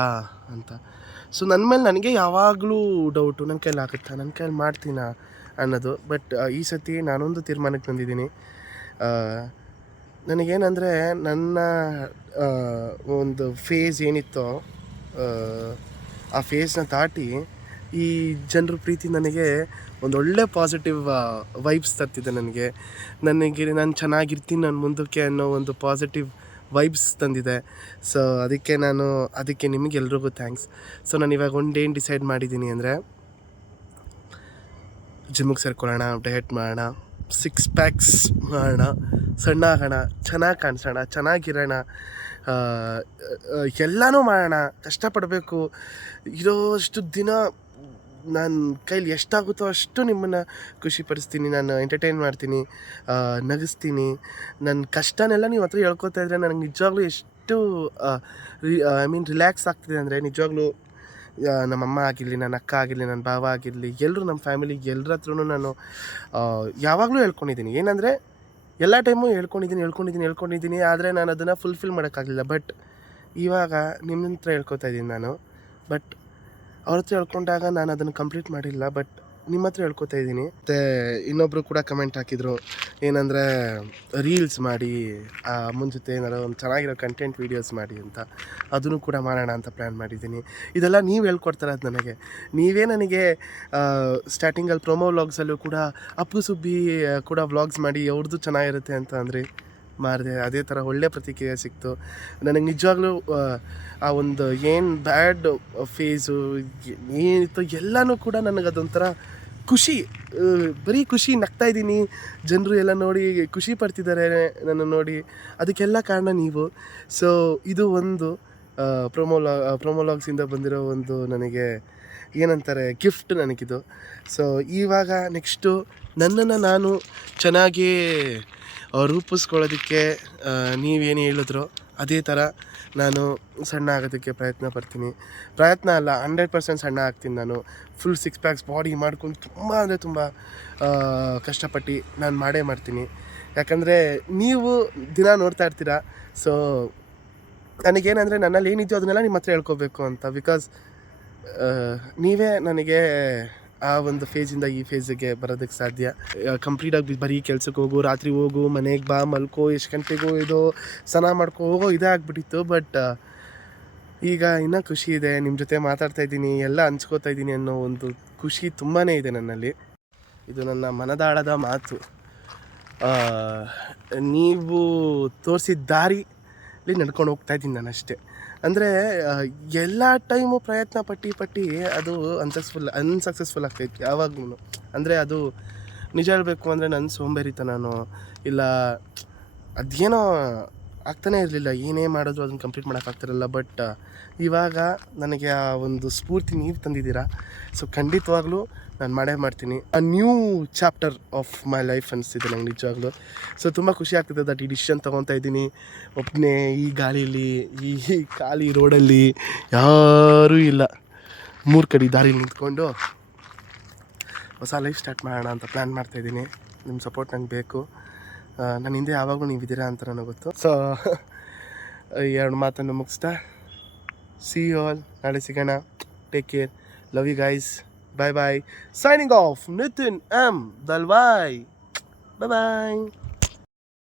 ಅಂತ. ಸೊ ನನ್ನ ಮೇಲೆ ನನಗೆ ಯಾವಾಗಲೂ ಡೌಟು, ನನ್ನ ಕೈಲಿ ಆಗುತ್ತಾ, ನನ್ನ ಕೈಲಿ ಮಾಡ್ತೀನ ಅನ್ನೋದು. ಬಟ್ ಈ ಸತಿ ನಾನೊಂದು ತೀರ್ಮಾನಕ್ಕೆ ಬಂದಿದ್ದೀನಿ. ನನಗೇನಂದರೆ ನನ್ನ ಒಂದು ಫೇಸ್ ಏನಿತ್ತೋ ಆ ಫೇಸ್ನ ದಾಟಿ ಈ ಜನರ ಪ್ರೀತಿ ನನಗೆ ಒಂದೊಳ್ಳೆ ಪಾಸಿಟಿವ್ ವೈಬ್ಸ್ ತರ್ತಿದೆ. ನನಗೆ ನಾನು ಚೆನ್ನಾಗಿರ್ತೀನಿ ನಾನು ಮುಂದಕ್ಕೆ ಅನ್ನೋ ಒಂದು ಪಾಸಿಟಿವ್ ವೈಬ್ಸ್ ತಂದಿದೆ. ಸೊ ಅದಕ್ಕೆ ನಿಮಗೆಲ್ರಿಗೂ ಥ್ಯಾಂಕ್ಸ್. ಸೊ ನಾನು ಇವಾಗ ಒಂದೇನು ಡಿಸೈಡ್ ಮಾಡಿದ್ದೀನಿ ಅಂದರೆ, ಜಿಮ್ಮಿಗೆ ಸೇರ್ಕೊಳ್ಳೋಣ, ಡಯಟ್ ಮಾಡೋಣ, 6 ಪ್ಯಾಕ್ಸ್ ಮಾಡೋಣ, ಸಣ್ಣ ಆಗೋಣ, ಚೆನ್ನಾಗಿ ಕಾಣಿಸೋಣ, ಚೆನ್ನಾಗಿರೋಣ, ಎಲ್ಲನೂ ಮಾಡೋಣ, ಕಷ್ಟಪಡಬೇಕು. ಇರೋಷ್ಟು ದಿನ ನನ್ನ ಕೈಲಿ ಎಷ್ಟಾಗುತ್ತೋ ಅಷ್ಟು ನಿಮ್ಮನ್ನು ಖುಷಿಪಡಿಸ್ತೀನಿ, ನಾನು ಎಂಟರ್ಟೈನ್ ಮಾಡ್ತೀನಿ, ನಗಿಸ್ತೀನಿ. ನನ್ನ ಕಷ್ಟನೆಲ್ಲ ನೀವು ಹತ್ರ ಹೇಳ್ಕೊತಾ ಇದ್ದರೆ ನನಗೆ ನಿಜವಾಗ್ಲೂ ಎಷ್ಟು ರಿಲ್ಯಾಕ್ಸ್ ಆಗ್ತಿದೆ ಅಂದರೆ, ನಿಜವಾಗ್ಲೂ ನಮ್ಮಮ್ಮ ಆಗಿರಲಿ, ನನ್ನ ಅಕ್ಕ ಆಗಿರಲಿ, ನನ್ನ ಭಾವ ಆಗಿರಲಿ, ಎಲ್ಲರೂ ನಮ್ಮ ಫ್ಯಾಮಿಲಿ ಎಲ್ಲರ ಹತ್ರನೂ ನಾನು ಯಾವಾಗಲೂ ಹೇಳ್ಕೊಂಡಿದ್ದೀನಿ. ಏನಂದರೆ ಎಲ್ಲ ಟೈಮು ಹೇಳ್ಕೊಂಡಿದ್ದೀನಿ, ಆದರೆ ನಾನು ಅದನ್ನು ಫುಲ್ಫಿಲ್ ಮಾಡೋಕ್ಕಾಗಲಿಲ್ಲ. ಬಟ್ ಇವಾಗ ನಿಮ್ಮ ಹತ್ರ ಹೇಳ್ಕೊತಾ ಇದ್ದೀನಿ ನಾನು. ಬಟ್ ಅವ್ರ ಹತ್ರ ಹೇಳ್ಕೊಂಡಾಗ ನಾನು ಅದನ್ನು ಕಂಪ್ಲೀಟ್ ಮಾಡಿಲ್ಲ, ಬಟ್ ನಿಮ್ಮ ಹತ್ರ ಹೇಳ್ಕೊತಾ ಇದ್ದೀನಿ. ಮತ್ತು ಇನ್ನೊಬ್ಬರು ಕೂಡ ಕಮೆಂಟ್ ಹಾಕಿದರು, ಏನಂದರೆ ರೀಲ್ಸ್ ಮಾಡಿ ಅಮ್ಮನ ಜೊತೆ ಏನಾರು ಒಂದು ಚೆನ್ನಾಗಿರೋ ಕಂಟೆಂಟ್ ವೀಡಿಯೋಸ್ ಮಾಡಿ ಅಂತ. ಅದನ್ನು ಕೂಡ ಮಾಡೋಣ ಅಂತ ಪ್ಲ್ಯಾನ್ ಮಾಡಿದ್ದೀನಿ. ಇದೆಲ್ಲ ನೀವು ಹೇಳ್ಕೊಡ್ತಾರದು ನನಗೆ. ನೀವೇ ನನಗೆ ಸ್ಟಾರ್ಟಿಂಗಲ್ಲಿ ಪ್ರೊಮೋ ವ್ಲಾಗ್ಸಲ್ಲೂ ಕೂಡ ಅಪ್ಪು ಸುಬ್ಬಿ ಕೂಡ ವ್ಲಾಗ್ಸ್ ಮಾಡಿ ಅವ್ರದ್ದು ಚೆನ್ನಾಗಿರುತ್ತೆ ಅಂತ ಅಂದ್ರಿ, ಮಾಡಿದೆ. ಅದೇ ಥರ ಒಳ್ಳೆ ಪ್ರತಿಕ್ರಿಯೆ ಸಿಕ್ತು ನನಗೆ. ನಿಜವಾಗ್ಲೂ ಆ ಒಂದು ಏನು ಬ್ಯಾಡ್ ಫೇಸು ಏನಿತ್ತು ಎಲ್ಲನೂ ಕೂಡ ನನಗೆ ಅದೊಂಥರ ಖುಷಿ, ಬರೀ ಖುಷಿ, ನಗ್ತಾಯಿದ್ದೀನಿ. ಜನರು ಎಲ್ಲ ನೋಡಿ ಖುಷಿ ಪಡ್ತಿದ್ದಾರೆ ನನ್ನ ನೋಡಿ. ಅದಕ್ಕೆಲ್ಲ ಕಾರಣ ನೀವು. ಸೊ ಇದು ಒಂದು ಪ್ರೊಮೋಲಾಗ್ಸಿಂದ ಬಂದಿರೋ ಒಂದು ನನಗೆ ಏನಂತಾರೆ ಗಿಫ್ಟ್ ನನಗಿದು. ಸೊ ಇವಾಗ ನೆಕ್ಸ್ಟು ನನ್ನನ್ನು ನಾನು ಚೆನ್ನಾಗಿ ರೂಪಿಸ್ಕೊಳ್ಳೋದಕ್ಕೆ ನೀವೇನು ಹೇಳಿದ್ರೋ ಅದೇ ಥರ ನಾನು ಸಣ್ಣ ಆಗೋದಕ್ಕೆ ಪ್ರಯತ್ನ ಪಡ್ತೀನಿ. ಪ್ರಯತ್ನ ಅಲ್ಲ, 100% ಸಣ್ಣ ಆಗ್ತೀನಿ ನಾನು. ಫುಲ್ 6 ಪ್ಯಾಕ್ಸ್ ಬಾಡಿ ಮಾಡ್ಕೊಂಡು ತುಂಬ ಅಂದರೆ ತುಂಬ ಕಷ್ಟಪಟ್ಟು ನಾನು ಮಾಡೇ ಮಾಡ್ತೀನಿ. ಯಾಕಂದರೆ ನೀವು ದಿನ ನೋಡ್ತಾ ಇರ್ತೀರ. ಸೊ ನನಗೇನಂದರೆ ನನ್ನಲ್ಲಿ ಏನಿದೆಯೋ ಅದನ್ನೆಲ್ಲ ನಿಮ್ಮ ಹತ್ರ ಹೇಳ್ಕೊಬೇಕು ಅಂತ. ಬಿಕಾಸ್ ನೀವೇ ನನಗೆ ಆ ಒಂದು ಫೇಜಿಂದ ಈ ಫೇಜಿಗೆ ಬರೋದಕ್ಕೆ ಸಾಧ್ಯ. ಕಂಪ್ಲೀಟಾಗಿ ಬರೀ ಕೆಲ್ಸಕ್ಕೆ ಹೋಗು, ರಾತ್ರಿ ಹೋಗು, ಮನೆಗೆ ಬಾ, ಮಲ್ಕೋ, ಎಷ್ಟು ಗಂಟೆಗೂ ಇದು ಸ್ನಾನ ಮಾಡ್ಕೊ ಹೋಗೋ ಇದೇ ಆಗಿಬಿಟ್ಟಿತ್ತು. ಬಟ್ ಈಗ ಇನ್ನೂ ಖುಷಿ ಇದೆ, ನಿಮ್ಮ ಜೊತೆ ಮಾತಾಡ್ತಾ ಇದ್ದೀನಿ, ಎಲ್ಲ ಹಂಚ್ಕೋತಾ ಇದ್ದೀನಿ ಅನ್ನೋ ಒಂದು ಖುಷಿ ತುಂಬಾ ಇದೆ ನನ್ನಲ್ಲಿ. ಇದು ನನ್ನ ಮನದಾಳದ ಮಾತು. ನೀವು ತೋರಿಸಿದ ದಾರಿಲಿ ನಡ್ಕೊಂಡು ಹೋಗ್ತಾ ಇದ್ದೀನಿ ನಾನು ಅಷ್ಟೇ. ಅಂದರೆ ಎಲ್ಲ ಟೈಮು ಪ್ರಯತ್ನ ಪಟ್ಟು ಅದು ಅನ್ಸಕ್ಸಸ್ಫುಲ್ ಆಗ್ತೈತಿ ಯಾವಾಗ್ಲೂ. ಅಂದರೆ ಅದು ನಿಜ ಹೇಳಬೇಕು ಅಂದರೆ ನನ್ನ ಸೋಂಬೇರಿತನೋ ಇಲ್ಲ ಅದೇನೋ ಆಗ್ತಾನೇ ಇರಲಿಲ್ಲ. ಏನೇ ಮಾಡಿದ್ರು ಅದನ್ನು ಕಂಪ್ಲೀಟ್ ಮಾಡೋಕ್ಕಾಗ್ತಿರಲ್ಲ. ಬಟ್ ಇವಾಗ ನನಗೆ ಆ ಒಂದು ಸ್ಫೂರ್ತಿ ನೀವು ತಂದಿದ್ದೀರಾ. ಸೊ ಖಂಡಿತವಾಗ್ಲೂ ನಾನು ಮಾಡೇ ಮಾಡ್ತೀನಿ. A new chapter of my life ಅನಿಸ್ತಿದೆ ನಂಗೆ ನಿಜವಾಗ್ಲೂ. ಸೊ ತುಂಬ ಖುಷಿ ಆಗ್ತಿದೆ ದಟ್ ಈ ಡಿಸಿಷನ್ ತೊಗೊತಾ ಇದ್ದೀನಿ ಒಬ್ಬನೇ, ಈ ಗಾಳೀಲಿ, ಈ ಖಾಲಿ ರೋಡಲ್ಲಿ ಯಾರೂ ಇಲ್ಲ, 3 ಕಡೆ ದಾರಿ ನಿಂತ್ಕೊಂಡು ಹೊಸ ಲೈಫ್ ಸ್ಟಾರ್ಟ್ ಮಾಡೋಣ ಅಂತ ಪ್ಲ್ಯಾನ್ ಮಾಡ್ತಾಯಿದ್ದೀನಿ. ನಿಮ್ಮ ಸಪೋರ್ಟ್ ನಂಗೆ ಬೇಕು. ನನ್ನ ಹಿಂದೆ ಯಾವಾಗಲೂ ನೀವಿದ್ದೀರಾ ಅಂತ ನನಗೆ ಗೊತ್ತು. ಸೊ 2 ಮಾತನ್ನು ಮುಗಿಸ್ತಾ ಸಿ ಯು ಆಲ್, ನಾಳೆ ಸಿಗೋಣ. Take care, love you guys, bye bye. Signing off, Nitin M. Dalwai. Bye bye.